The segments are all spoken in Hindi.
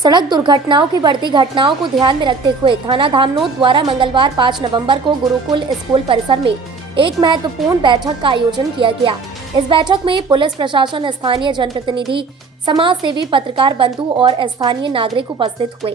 सड़क दुर्घटनाओं की बढ़ती घटनाओं को ध्यान में रखते हुए थाना धामनोद द्वारा मंगलवार 5 नवंबर को गुरुकुल स्कूल परिसर में एक महत्वपूर्ण बैठक का आयोजन किया गया। इस बैठक में पुलिस प्रशासन, स्थानीय जनप्रतिनिधि, समाज सेवी, पत्रकार बंधु और स्थानीय नागरिक उपस्थित हुए।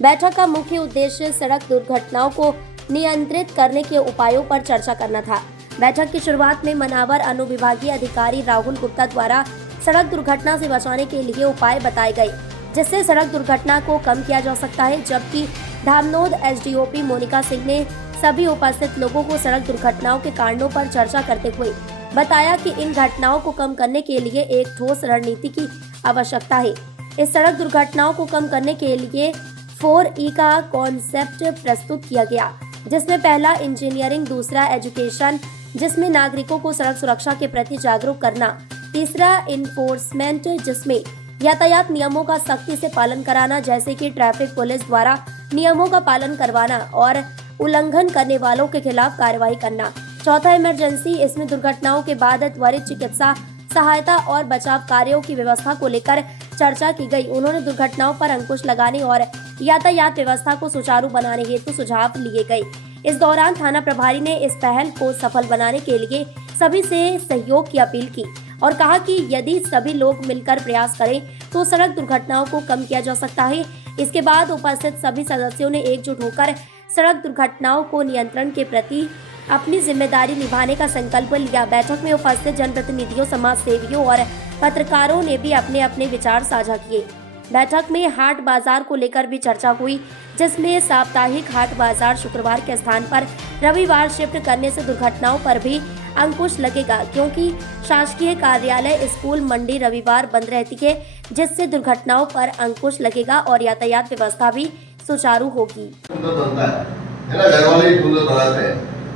बैठक का मुख्य उद्देश्य सड़क दुर्घटनाओं को नियंत्रित करने के उपायों पर चर्चा करना था। बैठक की शुरुआत में मनावर अनुविभागीय अधिकारी राहुल गुप्ता द्वारा सड़क दुर्घटना से बचाने के लिए उपाय बताए गए, जिससे सड़क दुर्घटना को कम किया जा सकता है। जबकि धामनोद एसडीओपी मोनिका सिंह ने सभी उपस्थित लोगों को सड़क दुर्घटनाओं के कारणों पर चर्चा करते हुए बताया कि इन घटनाओं को कम करने के लिए एक ठोस रणनीति की आवश्यकता है। इस सड़क दुर्घटनाओं को कम करने के लिए 4E का कॉन्सेप्ट प्रस्तुत किया गया, जिसमें पहला इंजीनियरिंग, दूसरा एजुकेशन जिसमें नागरिकों को सड़क सुरक्षा के प्रति जागरूक करना, तीसरा इन्फोर्समेंट जिसमें यातायात नियमों का सख्ती से पालन कराना, जैसे कि ट्रैफिक पुलिस द्वारा नियमों का पालन करवाना और उल्लंघन करने वालों के खिलाफ कार्रवाई करना। चौथा इमरजेंसी, इसमें दुर्घटनाओं के बाद त्वरित चिकित्सा सहायता और बचाव कार्यों की व्यवस्था को लेकर चर्चा की गई। उन्होंने दुर्घटनाओं पर अंकुश लगाने और यातायात व्यवस्था को सुचारू बनाने हेतु सुझाव लिए गए। इस दौरान थाना प्रभारी ने इस पहल को सफल बनाने के लिए सभी से सहयोग की अपील की और कहा कि यदि सभी लोग मिलकर प्रयास करें तो सड़क दुर्घटनाओं को कम किया जा सकता है। इसके बाद उपस्थित सभी सदस्यों ने एकजुट होकर सड़क दुर्घटनाओं को नियंत्रण के प्रति अपनी जिम्मेदारी निभाने का संकल्प लिया। बैठक में उपस्थित जनप्रतिनिधियों, समाज सेवियों और पत्रकारों ने भी अपने अपने विचार साझा किए। बैठक में हाट बाजार को लेकर भी चर्चा हुई, जिसमें साप्ताहिक हाट बाजार शुक्रवार के स्थान पर रविवार शिफ्ट करने से दुर्घटनाओं पर भी अंकुश लगेगा, क्योंकि शासकीय कार्यालय, स्कूल, मंडी रविवार बंद रहती है, जिससे दुर्घटनाओं पर अंकुश लगेगा और यातायात व्यवस्था भी सुचारू होगी।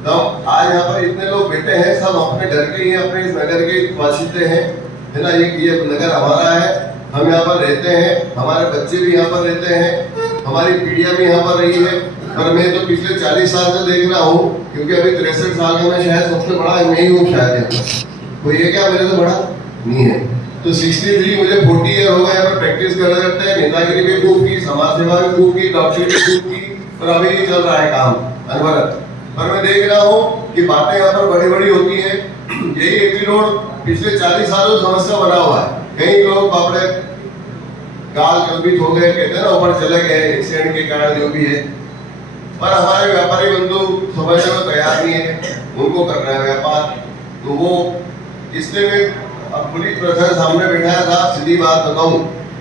तो आज यहाँ पर इतने लोग बैठे हैं, सब अपने घर के ही, अपने इस नगर के वासिंदे हैं, है ना। ये नगर हमारा है, हम यहाँ पर रहते हैं, हमारे बच्चे भी यहाँ पर रहते हैं, हमारी पीढ़ियां भी यहाँ पर रही है। पर मैं तो पिछले 40 साल से देख रहा हूँ, क्योंकि अभी 63 साल का मैं शायद सबसे बड़ा नहीं हूँ, शायद कोई है क्या मेरे से बड़ा नहीं है। तो 63 मुझे 40 ईयर हो गए यहाँ पर प्रैक्टिस करते हैं। नेतागिरी भी खूब की, समाज सेवा भी खूब की, डॉक्टरी भी खूब की, पर अभी नहीं चल रहा है काम अनवरत। पर मैं देख रहा हूँ कि बातें यहाँ पर बड़ी बड़ी होती है। यही एपी रोड पिछले 40 सालों से समस्या बना हुआ है। कई लोग बापड़े गाल कल्पित हो गए, कहते हैं ना, ऊपर चले गए एक्सीडेंट के कारण, जो भी है। पर हमारे व्यापारी बंधु समझने में तैयार नहीं है, उनको करना है व्यापार। तो वो इसलिए मैं अब पुलिस प्रशासन सामने बैठाया था। सीधी बात बताऊं,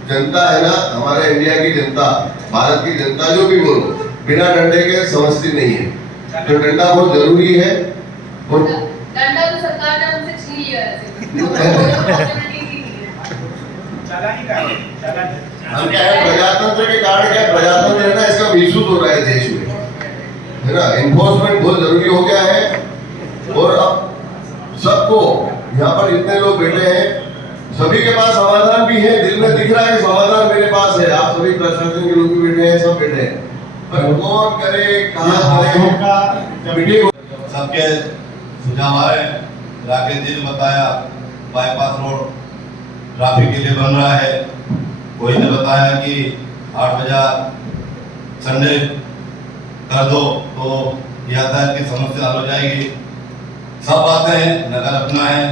जनता है ना, हमारे इंडिया की जनता, भारत की जनता, जो भी बोलो, बिना डंडे के समझती नहीं है। तो डंडा बहुत जरूरी है। और डंडा तो सरकार ने हमसे छीन लिया है। हम क्या है, प्रजातंत्र के कारण क्या, प्रजातंत्र है ना, इसका मिसयूज हो रहा है देश में, है ना। एनफोर्समेंट बहुत जरूरी हो गया है। और अब सबको यहाँ पर इतने लोग बैठे हैं, सभी के पास समाधान भी है, दिल में दिख रहा है समाधान मेरे पास है। आप सभी प्रशासन के लोग भी बैठे हैं, सब बैठे हैं, पर कौन करे, कहाँ करे, सबके सुझाव आए। राकेश जी ने बताया बाईपास रोड ट्रैफिक के लिए बन रहा है। कोई ने बताया कि 8 बजे संडे कर दो तो यातायात की समस्या हल हो जाएगी। सब बातें हैं, नगर अपना है,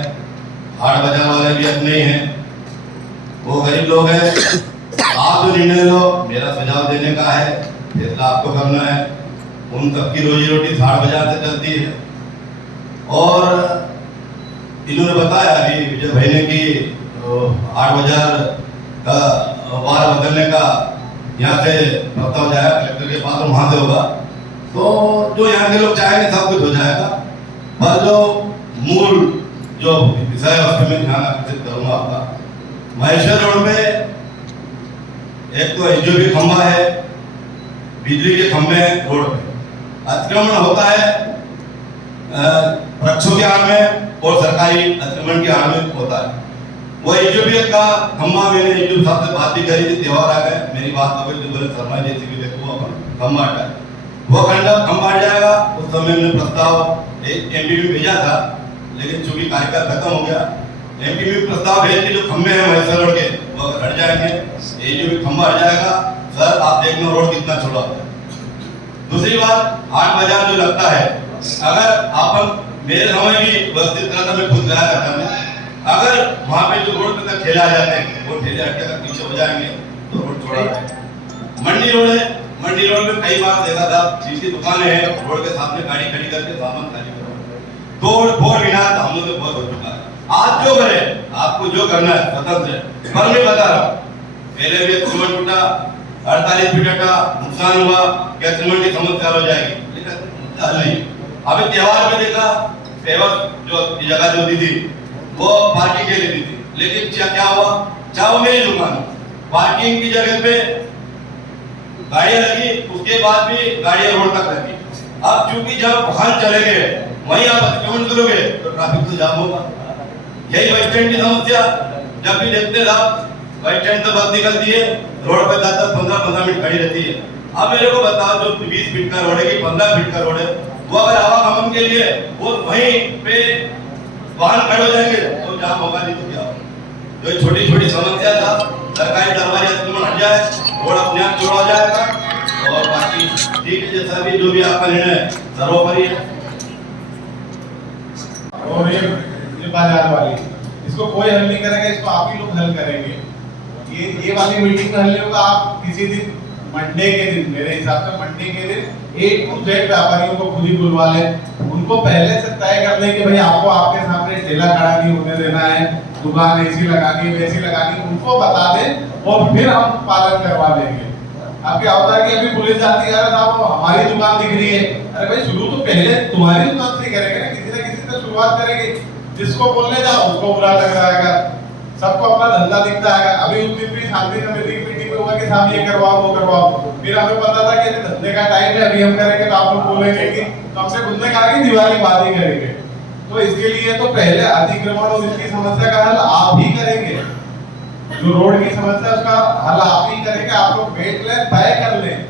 हाट बाजार वाले भी अपने ही हैं, वो गरीब लोग हैं। आप जो निर्णय लो, मेरा सुझाव देने का है, फैसला आपको करना है। उन सबकी रोजी रोटी हाट बाजार से चलती है। और इन्होंने बताया अभी विजय भाई ने कि 8 बाजार का वार बदलने का यहाँ से प्रस्ताव जाएगा कलेक्टर के पास और वहाँ से होगा। तो जो यहाँ के लोग चाहेंगे सब कुछ हो जाएगा। पर जो मूल जो विषय है उसमें मैं ध्यान आकर्षित करूँगा आपका। महेश्वर रोड में एक तो एसडीओपी खंभा है, बिजली के खंभे रोड पे अतिक्रमण होता है, वृक्षों के आड़ में और सरकारी अतिक्रमण के आड़ में होता है। वो एसडीओपी का खंभा, मैंने एसडीओपी साहब से बात भी करी थी, त्योहार आ गए, मेरी बात हो गई तो बोले शर्मा जी से देखो खंभा हटा, वो खंभा हट जाएगा। उस समय मैंने प्रस्ताव एक एमपी में भेजा था, लेकिन चूंकि कार्यकाल खत्म हो गया, एमपी में प्रस्ताव भेज के जो खंभे हैं महेश्वर रोड के वो हट जाएंगे, एसडीओपी खंभा हट जाएगा। सर आप देख लो रोड कितना छोड़ा है। दूसरी बात, हाट बाजार जो लगता है, अगर अपन मेरे समय भी व्यवस्थित करता, मैं खुद गया करता हूँ, अगर वहाँ पे जो रोड पे तक ठेले आ जाते हैं, वो ठेले हटके तक पीछे हो जाएंगे तो रोड छोड़ा है। मंडी रोड है, मंडी रोड में कई बार देखा था जिसकी दुकानें हैं रोड के सामने गाड़ी खड़ी करके सामान खाली करो, तोड़ फोड़ विनाश हम लोग में बहुत हो चुका है। आप जो करें, आपको जो करना है स्वतंत्र है, पर मैं बता रहा हूँ पहले भी सीमेंट टूटा, 48 फीट का नुकसान हुआ, क्या सीमेंट की समस्या हो जाएगी, लेकिन हल नहीं। अभी त्योहार में देखा, फेवर जो जगह जो दी थी वो पार्किंग के लिए दी थी, लेकिन क्या हुआ, चाहे वो मेरी दुकान हो, पार्किंग की जगह पे गाड़ियां लगी, उसके बाद भी गाड़ियां रोड तक लगी। अब चूंकि जब वाहन चले गए वहीं आप अतिक्रमण करोगे तो ट्रैफिक तो जाम होगा। यही बस स्टैंड की समस्या, जब भी देखते साहब बस स्टैंड से बस निकलती है, रोड पे 10-15 मिनट खड़ी रहती है। अब मेरे को बताओ जो 20 फीट का रोड है कि 15 फीट का रोड है, वो अगर आवागमन के लिए वो वहीं पे वाहन खड़े हो जाएंगे तो जाम होगा, नहीं तो क्या होगा। जो छोटी छोटी समस्या था, सरकारी दरबारी अतिक्रमण हट जाए, रोड अपने आप चौड़ा हो जाएगा और बाकी ठीक है, जैसा भी जो भी आपका निर्णय सर्वोपरि है। और ये बाजार वाली, इसको कोई हल नहीं करेगा, इसको आप ही लोग हल करेंगे। ये वाली मीटिंग में हल नहीं होगा। आप किसी दिन मंडे के दिन, मेरे हिसाब से मंडे के दिन A to Z व्यापारियों को खुद ही बुलवा लें, उनको पहले से तय कर लें कि भाई आपको आपके सामने ठेला खड़ा नहीं होने देना है, दुकान ऐसी लगानी वैसी लगानी, उनको बता दें और फिर हम पालन करवा देंगे। अब क्या होता है कि अभी पुलिस जाती है, अरे साहब हमारी दुकान दिख रही है, अरे भाई शुरू तो पहले तुम्हारी दुकान से करेंगे ना, किसी न किसी से शुरुआत करेंगे। जिसको बोलने जाओ उसको बुरा लग रहा है, सबको अपना धंधा दिखता है। अभी उस दिन भी शांति समिति की मीटिंग में हुआ कि साहब ये करवाओ वो करवाओ, फिर हमें पता था कि धंधे का टाइम है, अभी हम करेंगे तो आप लोग बोलेंगे कि तो हमसे खुद ने कहा कि दिवाली बाद ही करेंगे। तो इसके लिए तो पहले अतिक्रमण और इसकी समस्या का हल आप ही करेंगे, जो रोड की समस्या उसका हल आप ही करेंगे। आप लोग बैठ लें, तय कर लें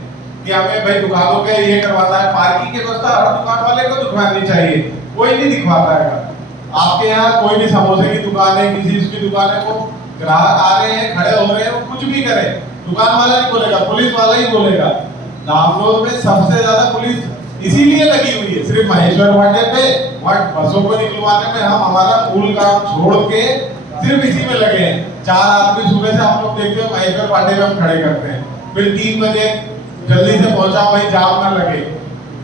कि हमें भाई दुकानों के ये करवाना है, पार्किंग की व्यवस्था हर दुकान वाले को दिखवानी चाहिए, कोई नहीं दिखवाता है। आपके यहाँ कोई भी समोसे की दुकान है, किसी उसकी दुकान है, वो ग्राहक आ रहे हैं, खड़े हो रहे हैं, वो कुछ भी करे, दुकान वाला नहीं बोलेगा, पुलिस वाला ही बोलेगा। दामोद में सबसे ज्यादा पुलिस इसीलिए लगी हुई है, सिर्फ महेश्वर वाटे पे बसों को निकलवाने में हम हमारा पूल काम छोड़ के सिर्फ इसी में लगे हैं। 4 आदमी सुबह से हम लोग देखते हैं महेश्वर वाटे पे हम खड़े करते हैं, फिर 3 बजे जल्दी से पहुंचा भाई जाम ना लगे।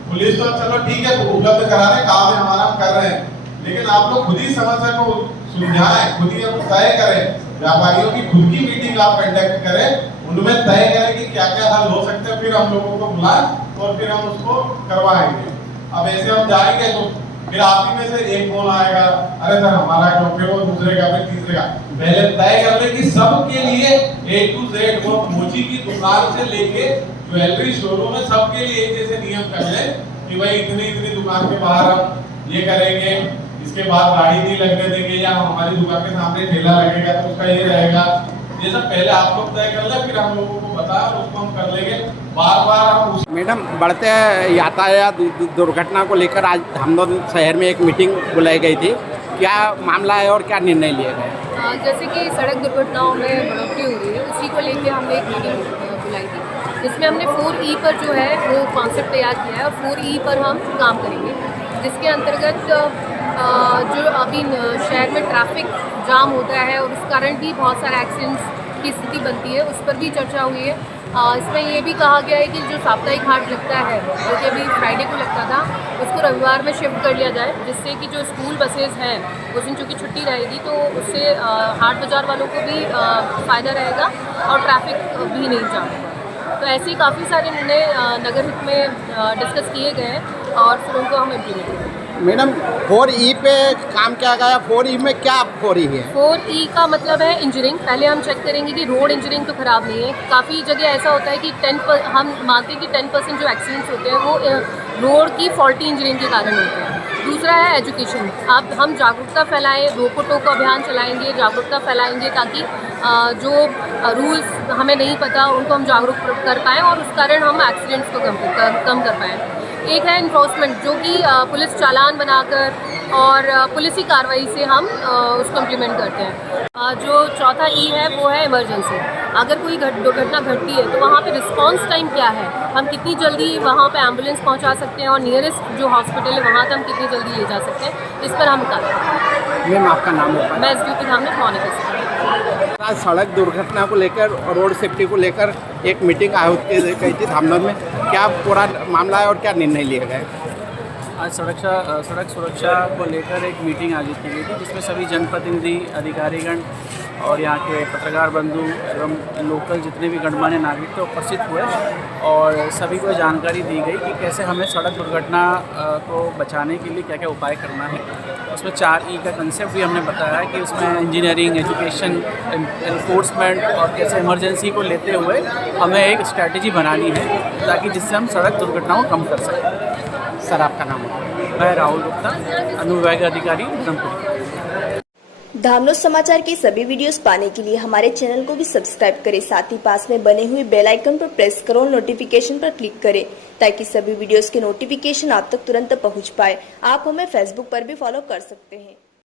पुलिस तो चलो ठीक है उपलब्ध करा रहे, काम है हमारा हम कर रहे हैं, लेकिन आप लोग खुद ही समस्या को सुलझाएं, खुद ही हम तय करें। व्यापारियों की खुद की मीटिंग आप कंडक्ट करें, उनमें तय करें कि क्या क्या हल हो सकते हैं, फिर हम लोगों को बुलाएं और फिर हम उसको करवाएंगे। अब ऐसे हम जाएंगे तो फिर आप ही में से एक फोन आएगा, अरे सर हमारा क्यों, फिर वो दूसरे का, फिर तीसरे का। पहले तय कर ले कि सबके लिए A to Z, वो मोची की दुकान से लेके ज्वेलरी शोरूम में सबके लिए एक जैसे नियम कर ले कि भाई इतनी दुकान के बाहर हम ये करेंगे, इसके बाद गाड़ी नहीं लगने देंगे, या हमारी दुकान के सामने ठेला लगेगा तो उसका ये रहेगा। ये सब पहले आप लोग तय कर ले, फिर हम लोगों को बताएं और उसको हम कर लेंगे। बार हम मैडम, बढ़ते यातायात दुर्घटना को लेकर आज धामनोद शहर में एक मीटिंग बुलाई गई थी, क्या मामला है और क्या निर्णय लिए गए? जैसे कि सड़क दुर्घटनाओं में बढ़ोतरी हो रही है, उसी को लेकर हमने एक मीटिंग बुलाई थी, जिसमें हमने 4E पर जो है वो कॉन्सेप्ट तैयार किया है और 4E पर हम काम करेंगे, जिसके अंतर्गत जो अभी शहर में ट्रैफिक जाम होता है और उस कारण भी बहुत सारे एक्सीडेंट्स की स्थिति बनती है, उस पर भी चर्चा हुई है। इसमें ये भी कहा गया है कि जो साप्ताहिक हाट लगता है, जो कि अभी फ्राइडे को लगता था, उसको रविवार में शिफ्ट कर लिया जाए, जिससे कि जो स्कूल बसेज हैं उस दिन चूँकि छुट्टी रहेगी तो उससे हाट बाज़ार वालों को भी फ़ायदा रहेगा और ट्रैफिक भी नहीं जाम होगा। तो ऐसे काफ़ी सारे निर्णय नगर हित में डिस्कस किए गए हैं और फिर उनको हम इम्प्लीमेंट करेंगे। मैडम, 4E पे काम किया गया, 4E में क्या 4E है? 4E का मतलब है इंजीनियरिंग। पहले हम चेक करेंगे कि रोड इंजीनियरिंग तो ख़राब नहीं है। काफ़ी जगह ऐसा होता है कि हम मानते हैं कि 10% जो एक्सीडेंट्स होते हैं वो रोड की फॉल्टी इंजीनियरिंग के कारण होते हैं। दूसरा है एजुकेशन। अब हम जागरूकता फैलाएं, रोको टोको अभियान चलाएंगे, जागरूकता फैलाएंगे ताकि जो रूल्स हमें नहीं पता उनको हम जागरूक कर पाएँ और उस कारण हम एक्सीडेंट्स को कम कर पाएँ। एक है इन्फोर्समेंट, जो कि पुलिस चालान बनाकर और पुलिसी कार्रवाई से हम उसको इम्प्लीमेंट करते हैं। जो चौथा ई है वो है इमरजेंसी। अगर कोई दुर्घटना घटती है तो वहाँ पे रिस्पांस टाइम क्या है, हम कितनी जल्दी वहाँ पे एम्बुलेंस पहुँचा सकते हैं और नियरेस्ट जो हॉस्पिटल है वहाँ तक हम कितनी जल्दी ले जा सकते हैं, इस पर हम कार्य करते हैं। मैम आपका नाम होगा? मैं एसडीओपी धामनोद मोनिका सिंह। आज सड़क दुर्घटना को लेकर और रोड सेफ्टी को लेकर एक मीटिंग आयोजित की थी धामनोद में, क्या पूरा मामला है और क्या निर्णय लिए गए? आज सड़क सुरक्षा को लेकर एक मीटिंग आयोजित की गई थी, जिसमें सभी जनप्रतिनिधि, अधिकारीगण और यहाँ के पत्रकार बंधु एवं लोकल जितने भी गणमान्य नागरिक थे उपस्थित हुए और सभी को जानकारी दी गई कि कैसे हमें सड़क दुर्घटना को बचाने के लिए क्या क्या उपाय करना है। उसमें 4E का कंसेप्ट भी हमने बताया है कि उसमें इंजीनियरिंग, एजुकेशन, एनफोर्समेंट और कैसे इमरजेंसी को लेते हुए हमें एक स्ट्रैटेजी बनानी है ताकि जिससे हम सड़क दुर्घटनाओं को कम कर सकें। सर आपका नाम होगा? मैं राहुल गुप्ता, अनुविभाग अधिकारी उधमपुर। धामनोद समाचार के सभी वीडियोस पाने के लिए हमारे चैनल को भी सब्सक्राइब करें, साथ ही पास में बने हुए बेल आइकन पर प्रेस करो और नोटिफिकेशन पर क्लिक करें ताकि सभी वीडियोस के नोटिफिकेशन आप तक तुरंत पहुंच पाए। आप हमें फेसबुक पर भी फॉलो कर सकते हैं।